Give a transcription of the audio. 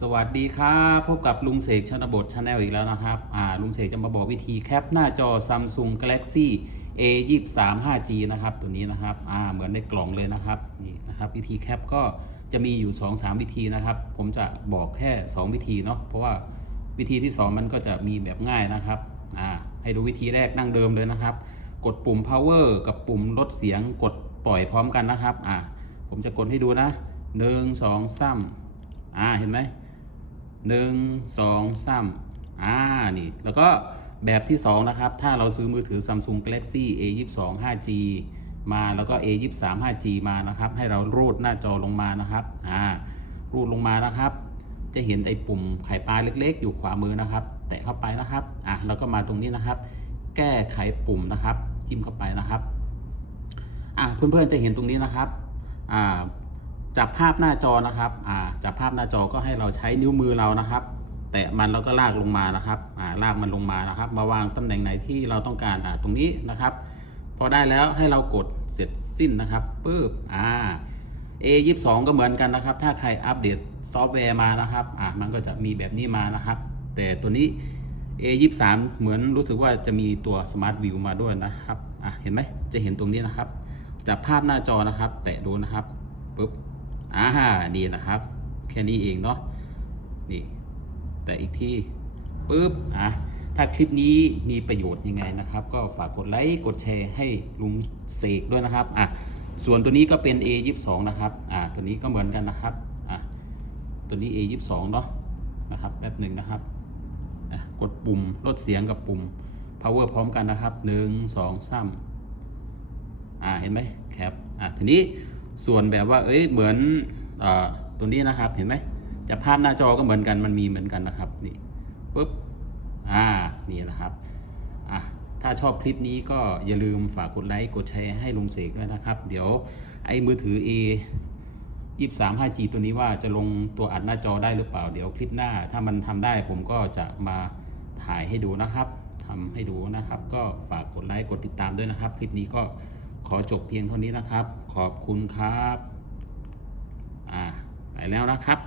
สวัสดีครับพบกับลุงเสกชนบทชาแนลอีกแล้วนะครับอ่าลุงเสกจะมาบอกวิธีแคปหน้าจอ Samsung Galaxy A 2 3 5G นะครับตัวนี้นะครับอ่าเหมือนในกล่องเลยนะครับนี่นะครับวิธีแคปก็จะมีอยู่ 2-3 วิธีนะครับ ผมจะบอกแค่ 2 วิธีเนาะเพราะว่าวิธีที่ 2 มันก็จะมีแบบง่ายนะครับอ่าให้ดูวิธีแรกนั่งเดิมเลยนะครับ กดปุ่ม power กับปุ่มลดเสียงกดปล่อยพร้อมกันนะครับอ่าผมจะกดให้ดูนะหนึ่งสองสามอ่าเห็นไหม หนึ่งสองสามอ่า นี่ แล้วก็แบบที่ 2 นะครับ ถ้าเราซื้อมือถือ Samsung Galaxy A 2 2 5G มาแล้วก็ A 2 3 5G มานะครับ ให้เรารูดหน้าจอลงมานะครับอ่ารูดลงมานะครับ จะเห็นไอ้ปุ่มไข่ปลาเล็ก ๆ อยู่ขวามือนะครับ แตะเข้าไปนะครับอะแล้วก็มาตรงนี้นะครับ แก้ไขปุ่มนะครับ จิ้มเข้าไปนะครับอะเพื่อนๆจะเห็นตรงนี้นะครับอ่า จับภาพหน้าจอนะครับอ่าจับภาพหน้าจอก็ให้เราใช้นิ้วมือเรานะครับ แตะมันแล้วก็ลากลงมานะครับอ่าลากมันลงมานะครับ มาวางตำแหน่งไหนที่เราต้องการอ่าตรงนี้นะครับ พอได้แล้วให้เรากดเสร็จสิ้นนะครับปึ๊บอ่า A 2 2 ก็เหมือนกันนะครับ ถ้าใครอัปเดตซอฟต์แวร์มานะครับอ่ามันก็จะมีแบบนี้มานะครับ แต่ตัวนี้ A 2 3 เหมือนรู้สึกว่าจะมีตัว Smart View มาด้วยนะครับอะเห็นไหมจะเห็นตรงนี้นะครับ จับภาพหน้าจอนะครับ แตะดูนะครับปึ๊บ อ่านี่นะครับ แค่นี้เองเนาะนี่แต่อีกที่ปุ๊บอะถ้าคลิปนี้มีประโยชน์ยังไงนะครับ ก็ฝากกดไลค์กดแชร์ให้ลุงเสกด้วยนะครับอะส่วนตัวนี้ก็เป็น A 2 2 นะครับอ่าตัวนี้ก็เหมือนกันนะครับอะตัวนี้ A 2 2 เนาะนะครับแป๊บหนึ่งนะครับอะกดปุ่มลดเสียงกับปุ่ม power พร้อมกันนะครับหนึ่งสองสามอ่าเห็นไหมแคปอ่าทีนี้ ส่วนแบบว่า เอ้ยเหมือนอตัวนี้นะครับ เห็นไหมจะภาพหน้าจอก็เหมือนกันมันมีเหมือนกันนะครับ นี่ปุ๊บอ่านี่นะครับอะถ้าชอบคลิปนี้ก็อย่าลืมฝากกดไลค์กดแชร์ให้ลุงเสกด้วยนะครับ เดี๋ยวไอ้มือถือ A 23 5G ตัวนี้ว่าจะลงตัวอัดหน้าจอได้หรือเปล่า เดี๋ยวคลิปหน้า ถ้ามันทำได้ผมก็จะมาถ่ายให้ดูนะครับทำให้ดูนะครับ ก็ฝากกดไลค์กดติดตามด้วยนะครับ คลิปนี้ก็ อจบเพียงเท่านี้นะครับ ขอบคุณครับ อ่า ไปแล้วนะครับ